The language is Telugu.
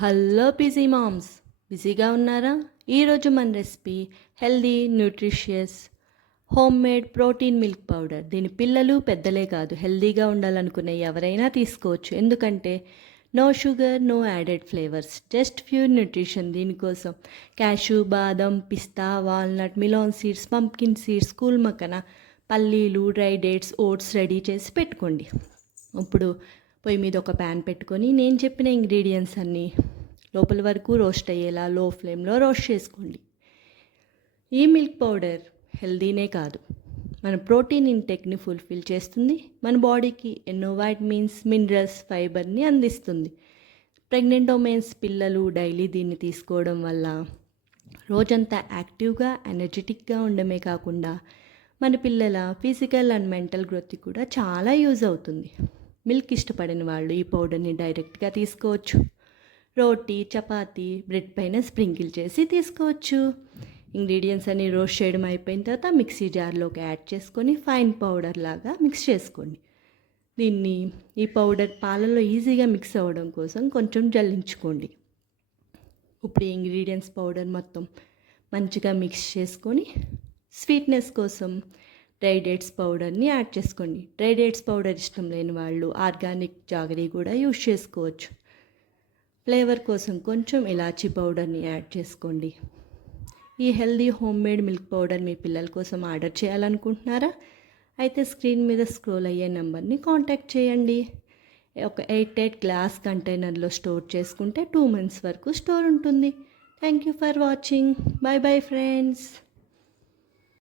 హలో బిజీ మామ్స్, బిజీగా ఉన్నారా? ఈరోజు మన recipe healthy nutritious home made protein milk powder. దీని పిల్లలు పెద్దలే కాదు, హెల్దీగా ఉండాలనుకునే ఎవరైనా తీసుకోవచ్చు. ఎందుకంటే no sugar, no added flavours, just pure nutrition. దీనికోసం క్యాషూ, బాదం, పిస్తా, walnut, melon seeds, pumpkin seeds, కూల్ మక్కన, పల్లీలు, డ్రై డేట్స్, ఓట్స్ రెడీ చేసి పెట్టుకోండి. ఇప్పుడు పొయ్యి మీద ఒక ప్యాన్ పెట్టుకొని నేను చెప్పిన ఇంగ్రీడియంట్స్ అన్నీ లోపల వరకు రోస్ట్ అయ్యేలా లో ఫ్లేమ్లో రోస్ట్ చేసుకోండి. ఈ మిల్క్ పౌడర్ హెల్దీనే కాదు, మన ప్రోటీన్ ఇంటెక్ని ఫుల్ఫిల్ చేస్తుంది. మన బాడీకి ఎన్నో వైటమిన్స్, మినరల్స్, ఫైబర్ని అందిస్తుంది. ప్రెగ్నెంట్ ఉమెన్స్, పిల్లలు డైలీ దీన్ని తీసుకోవడం వల్ల రోజంతా యాక్టివ్గా, ఎనర్జెటిక్గా ఉండమే కాకుండా మన పిల్లల ఫిజికల్ అండ్ మెంటల్ గ్రోత్కి కూడా చాలా యూజ్ అవుతుంది. మిల్క్ ఇష్టపడని వాళ్ళు ఈ పౌడర్ని డైరెక్ట్గా తీసుకోవచ్చు. రోటీ, చపాతీ, బ్రెడ్ పైన స్ప్రింకిల్ చేసి తీసుకోవచ్చు. ఇంగ్రీడియంట్స్ అన్ని రోస్ట్ చేయడం అయిపోయిన తర్వాత మిక్సీ జార్లోకి యాడ్ చేసుకొని ఫైన్ పౌడర్ లాగా మిక్స్ చేసుకోండి. దీన్ని ఈ పౌడర్ పాలల్లో ఈజీగా మిక్స్ అవ్వడం కోసం కొంచెం జల్లించుకోండి. ఇప్పుడు ఈ ఇంగ్రీడియంట్స్ పౌడర్ మొత్తం మంచిగా మిక్స్ చేసుకొని స్వీట్నెస్ కోసం డ్రై డేట్స్ పౌడర్ని యాడ్ చేసుకోండి. డ్రై డేట్స్ పౌడర్ ఇష్టం లేని వాళ్ళు ఆర్గానిక్ జాగరీ కూడా యూజ్ చేసుకోవచ్చు. ఫ్లేవర్ కోసం కొంచెం ఇలాచీ పౌడర్ని యాడ్ చేసుకోండి. ఈ healthy home made milk powder మీ పిల్లల కోసం ఆర్డర్ చేయాలనుకుంటున్నారా? అయితే స్క్రీన్ మీద స్క్రోల్ అయ్యే నెంబర్ని కాంటాక్ట్ చేయండి. ఒక 8 గ్లాస్ కంటైనర్లో స్టోర్ చేసుకుంటే 2 months వరకు స్టోర్ ఉంటుంది. Thank you for watching. Bye bye friends.